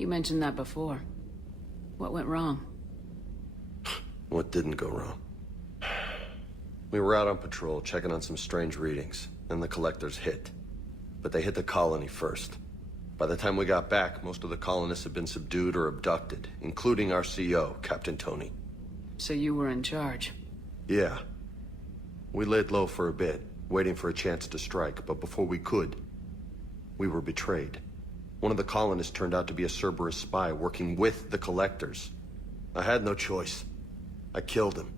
You mentioned that before. What went wrong? What didn't go wrong? We were out on patrol, checking on some strange readings, and the collectors hit. But they hit the colony first. By the time we got back, most of the colonists had been subdued or abducted, including our CO, Captain Tony. So you were in charge? Yeah. We laid low for a bit, waiting for a chance to strike, but before we could, we were betrayed. One of the colonists turned out to be a Cerberus spy working with the collectors. I had no choice. I killed him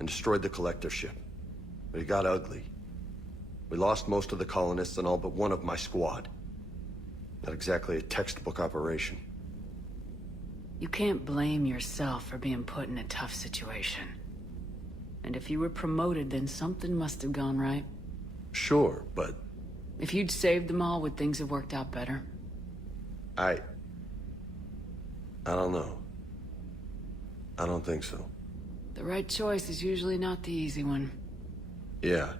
and destroyed the collector ship. But it got ugly. We lost most of the colonists and all but one of my squad. Not exactly a textbook operation. You can't blame yourself for being put in a tough situation. And if you were promoted, then something must have gone right. Sure, but... If you'd saved them all, would things have worked out better? I don't know. I don't think so. The right choice is usually not the easy one. Yeah.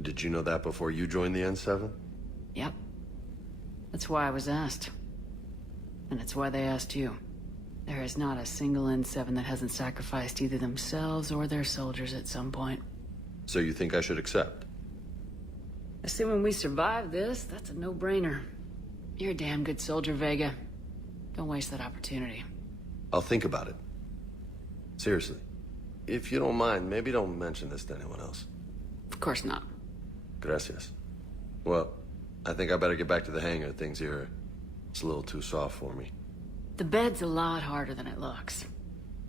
Did you know that before you joined the N7? Yep. That's why I was asked. And it's why they asked you. There is not a single N7 that hasn't sacrificed either themselves or their soldiers at some point. So you think I should accept? Assuming we survive this, that's a no-brainer. You're a damn good soldier, Vega. Don't waste that opportunity. I'll think about it. Seriously. If you don't mind, maybe don't mention this to anyone else. Of course not. Gracias. Well, I think I better get back to the hang of things here. It's a little too soft for me. The bed's a lot harder than it looks.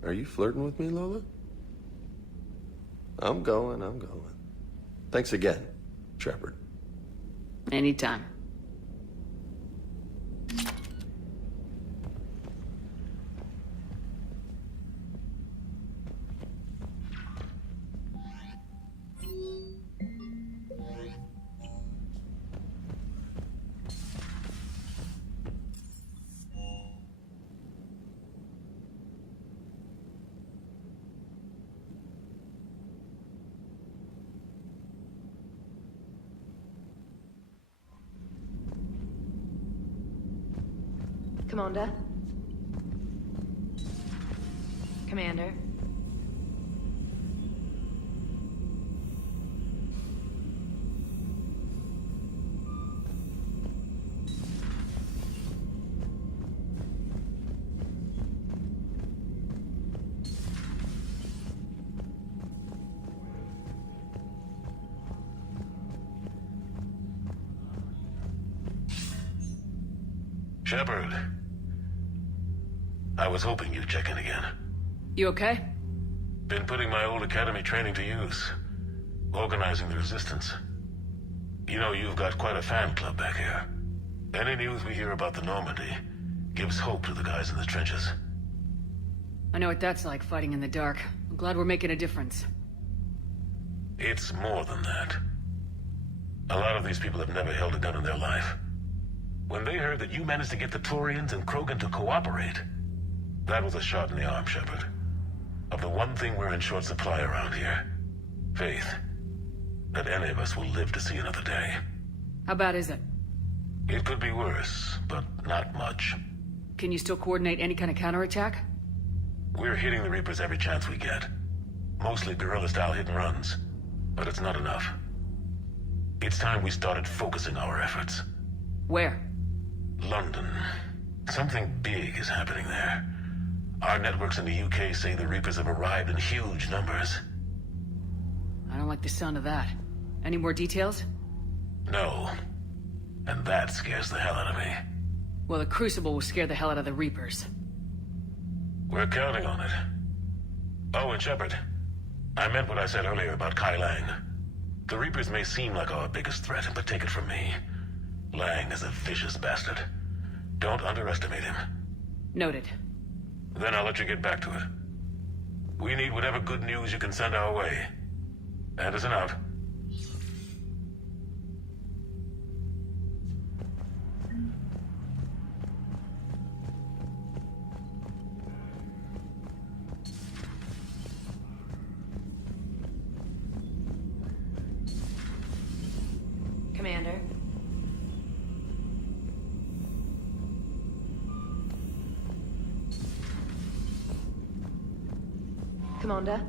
Are you flirting with me, Lola? I'm going. Thanks again, Shepard. Anytime. Commander? Commander? Shepard. I was hoping you'd check in again. You okay? Been putting my old academy training to use. Organizing the resistance. You know, you've got quite a fan club back here. Any news we hear about the Normandy gives hope to the guys in the trenches. I know what that's like, fighting in the dark. I'm glad we're making a difference. It's more than that. A lot of these people have never held a gun in their life. When they heard that you managed to get the Turians and Krogan to cooperate, that was a shot in the arm, Shepard. Of the one thing we're in short supply around here. Faith. That any of us will live to see another day. How bad is it? It could be worse, but not much. Can you still coordinate any kind of counterattack? We're hitting the Reapers every chance we get. Mostly guerrilla-style hit-and-runs. But it's not enough. It's time we started focusing our efforts. Where? London. Something big is happening there. Our networks in the UK say the Reapers have arrived in huge numbers. I don't like the sound of that. Any more details? No. And that scares the hell out of me. Well, the Crucible will scare the hell out of the Reapers. We're counting on it. Oh, and Shepard, I meant what I said earlier about Kai Lang. The Reapers may seem like our biggest threat, but take it from me. Lang is a vicious bastard. Don't underestimate him. Noted. Then I'll let you get back to it. We need whatever good news you can send our way. Anderson out. Commander? Commander.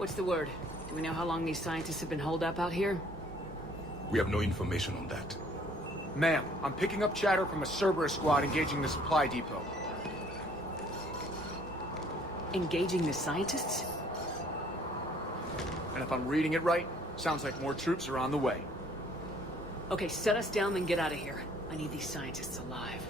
What's the word? Do we know how long these scientists have been holed up out here? We have no information on that. Ma'am, I'm picking up chatter from a Cerberus squad engaging the supply depot. Engaging the scientists? And if I'm reading it right, sounds like more troops are on the way. Okay, set us down, then get out of here. I need these scientists alive.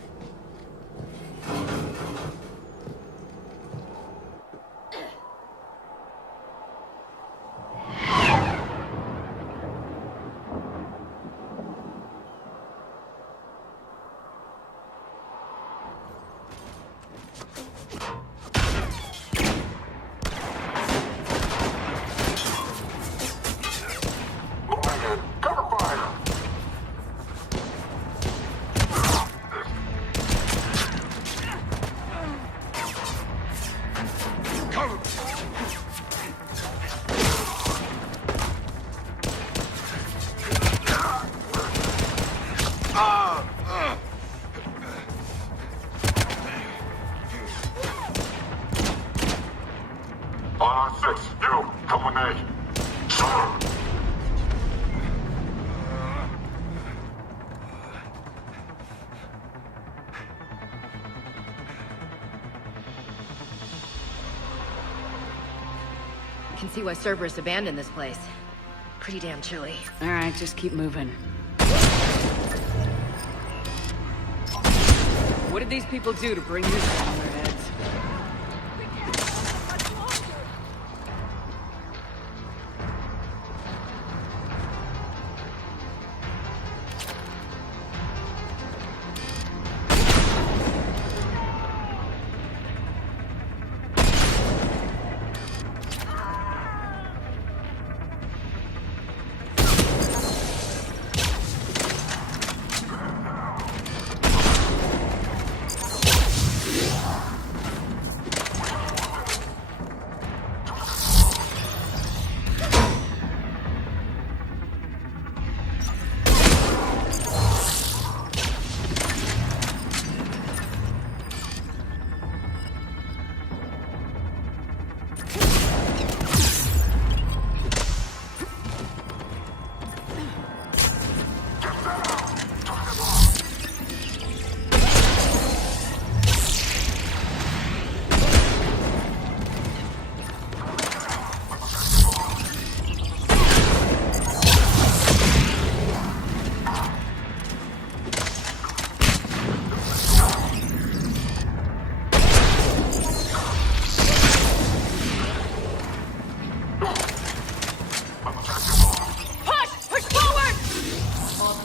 Can see why Cerberus abandoned this place. Pretty damn chilly. All right, just keep moving. What did these people do to bring this on their heads?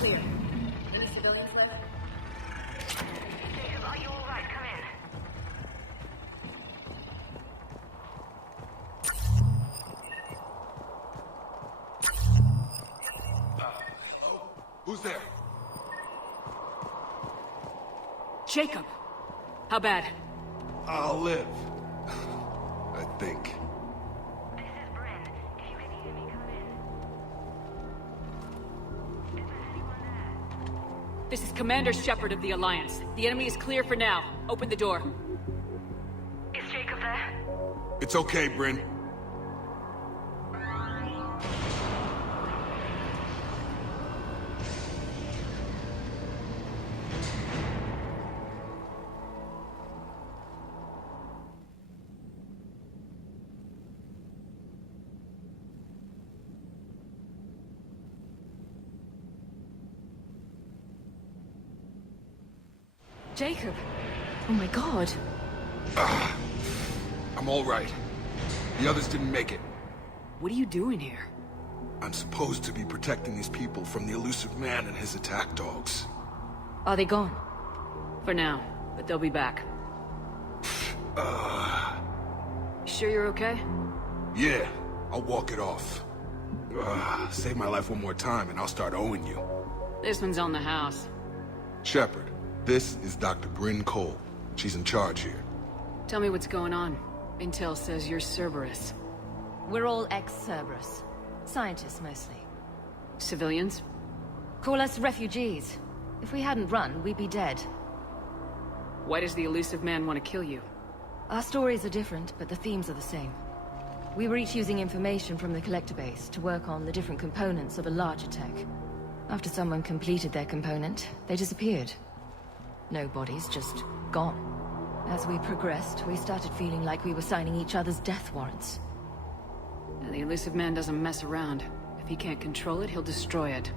clear. Any civilians left? Jacob, are you alright? Come in. Hello? Who's there? Jacob! How bad? I'll live. I think. This is Bryn. If you can hear me, come in. Is there anyone there? This is Commander Shepard of the Alliance. The enemy is clear for now. Open the door. Is Jacob there? It's okay, Bryn. Jacob! Oh my god. I'm all right. The others didn't make it. What are you doing here? I'm supposed to be protecting these people from the elusive man and his attack dogs. Are they gone? For now, but they'll be back. Sure you're okay? Yeah, I'll walk it off. Save my life one more time and I'll start owing you. This one's on the house. Shepard, this is Dr. Bryn Cole. She's in charge here. Tell me what's going on. Intel says you're Cerberus. We're all ex-Cerberus. Scientists, mostly. Civilians? Call us refugees. If we hadn't run, we'd be dead. Why does the elusive man want to kill you? Our stories are different, but the themes are the same. We were each using information from the collector base to work on the different components of a larger tech. After someone completed their component, they disappeared. No bodies, just gone. As we progressed, we started feeling like we were signing each other's death warrants. And the elusive man doesn't mess around. If he can't control it, he'll destroy it.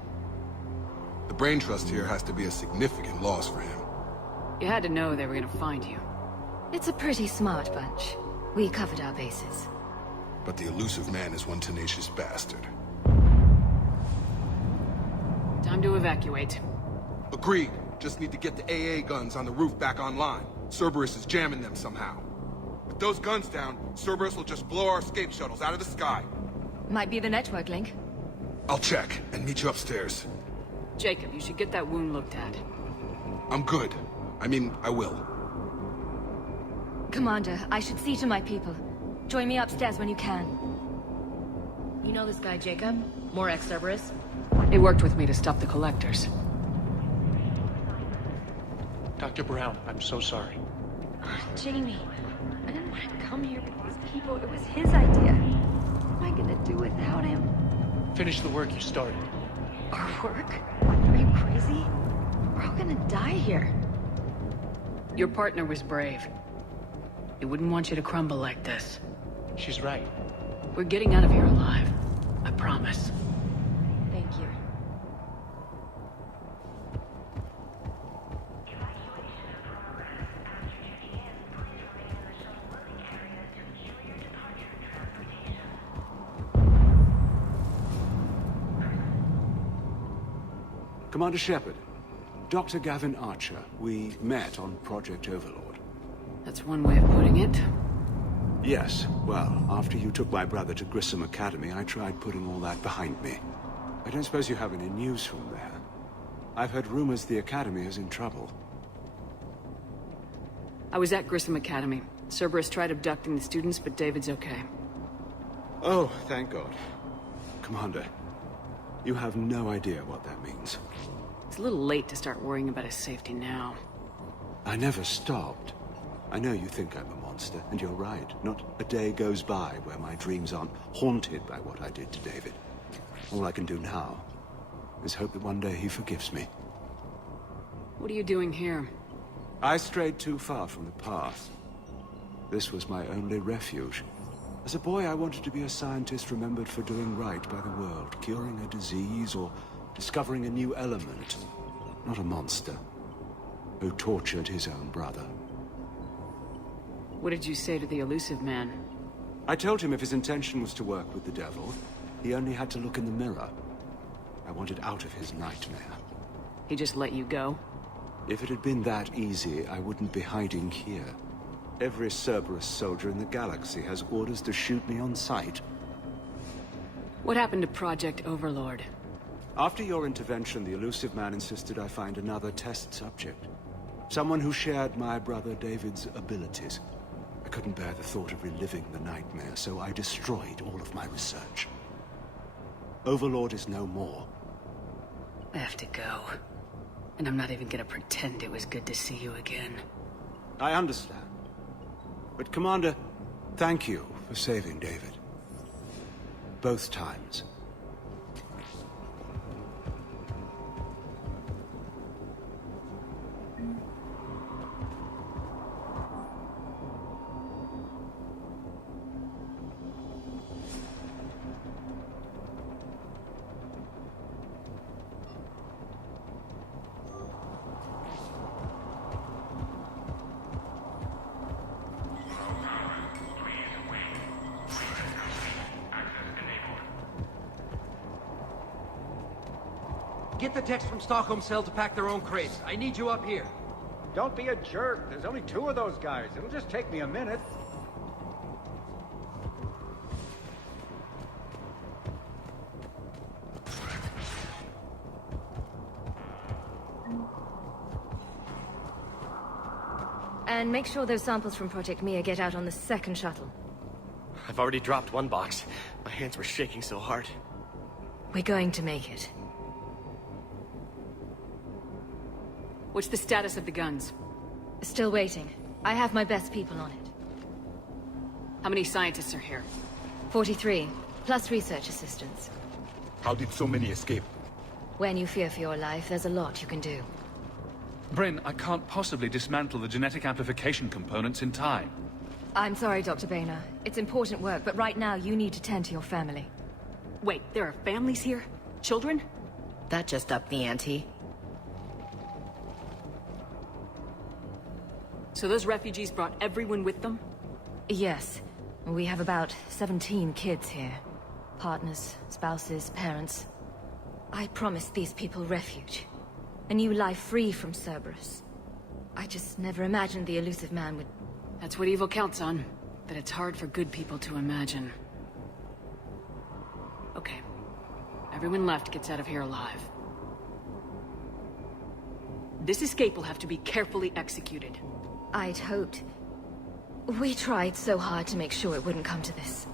The brain trust here has to be a significant loss for him. You had to know they were gonna find you. It's a pretty smart bunch. We covered our bases. But the elusive man is one tenacious bastard. Time to evacuate. Agreed. Just need to get the AA guns on the roof back online. Cerberus is jamming them somehow. With those guns down, Cerberus will just blow our escape shuttles out of the sky. Might be the network link. I'll check and meet you upstairs. Jacob, you should get that wound looked at. I'm good. I mean, I will. Commander, I should see to my people. Join me upstairs when you can. You know this guy, Jacob? More ex-Cerberus? He worked with me to stop the collectors. Dr. Brown, I'm so sorry. Jamie, I didn't want to come here with these people. It was his idea. What am I gonna do without him? Finish the work you started. Our work? Are you crazy? We're all gonna die here. Your partner was brave. He wouldn't want you to crumble like this. She's right. We're getting out of here alive. I promise. Thank you. Commander Shepard, Dr. Gavin Archer, we met on Project Overlord. That's one way of putting it. Yes, well, after you took my brother to Grissom Academy, I tried putting all that behind me. I don't suppose you have any news from there. I've heard rumors the Academy is in trouble. I was at Grissom Academy. Cerberus tried abducting the students, but David's okay. Oh, thank God. Commander, you have no idea what that means. It's a little late to start worrying about his safety now. I never stopped. I know you think I'm a monster, and you're right. Not a day goes by where my dreams aren't haunted by what I did to David. All I can do now is hope that one day he forgives me. What are you doing here? I strayed too far from the path. This was my only refuge. As a boy, I wanted to be a scientist remembered for doing right by the world, curing a disease or discovering a new element. Not a monster who tortured his own brother. What did you say to the elusive man? I told him if his intention was to work with the devil, he only had to look in the mirror. I wanted out of his nightmare. He just let you go? If it had been that easy, I wouldn't be hiding here. Every Cerberus soldier in the galaxy has orders to shoot me on sight. What happened to Project Overlord? After your intervention, the elusive man insisted I find another test subject. Someone who shared my brother David's abilities. I couldn't bear the thought of reliving the nightmare, so I destroyed all of my research. Overlord is no more. I have to go. And I'm not even gonna pretend it was good to see you again. I understand. But Commander, thank you for saving David. Both times. Get the text from Stockholm Cell to pack their own crates. I need you up here. Don't be a jerk. There's only 2 of those guys. It'll just take me a minute. And make sure those samples from Project Mia get out on the second shuttle. I've already dropped one box. My hands were shaking so hard. We're going to make it. What's the status of the guns? Still waiting. I have my best people on it. How many scientists are here? 43, plus research assistants. How did so many escape? When you fear for your life, there's a lot you can do. Bryn, I can't possibly dismantle the genetic amplification components in time. I'm sorry, Dr. Boehner. It's important work, but right now you need to tend to your family. Wait, there are families here? Children? That just upped the ante. So those refugees brought everyone with them? Yes. We have about 17 kids here. Partners, spouses, parents. I promised these people refuge. A new life free from Cerberus. I just never imagined the elusive man would... That's what evil counts on. That it's hard for good people to imagine. Okay. Everyone left gets out of here alive. This escape will have to be carefully executed. I'd hoped. We tried so hard to make sure it wouldn't come to this.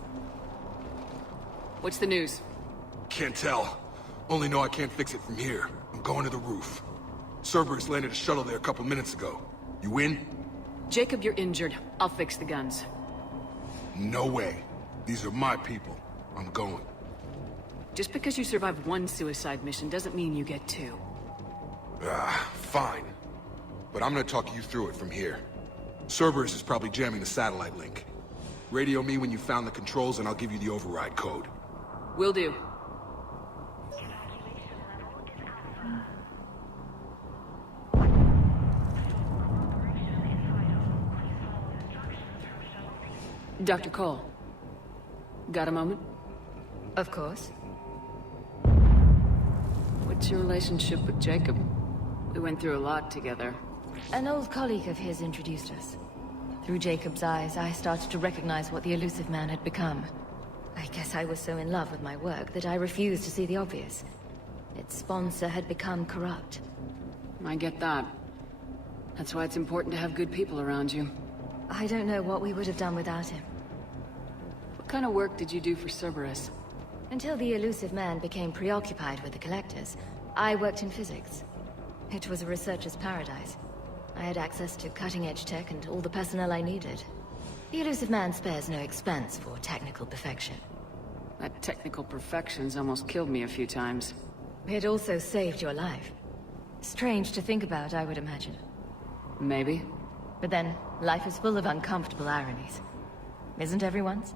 What's the news? Can't tell. Only know I can't fix it from here. I'm going to the roof. Cerberus landed a shuttle there a couple minutes ago. You in? Jacob, you're injured. I'll fix the guns. No way. These are my people. I'm going. Just because you survived one suicide mission doesn't mean you get 2. Fine. But I'm gonna talk you through it from here. Cerberus is probably jamming the satellite link. Radio me when you found the controls and I'll give you the override code. Will do. Dr. Cole. Got a moment? Of course. What's your relationship with Jacob? We went through a lot together. An old colleague of his introduced us. Through Jacob's eyes, I started to recognize what the elusive man had become. I guess I was so in love with my work that I refused to see the obvious. Its sponsor had become corrupt. I get that. That's why it's important to have good people around you. I don't know what we would have done without him. What kind of work did you do for Cerberus? Until the elusive man became preoccupied with the collectors, I worked in physics. It was a researcher's paradise. I had access to cutting-edge tech and all the personnel I needed. The elusive man spares no expense for technical perfection. That technical perfection's almost killed me a few times. It also saved your life. Strange to think about, I would imagine. Maybe. But then, life is full of uncomfortable ironies. Isn't everyone's?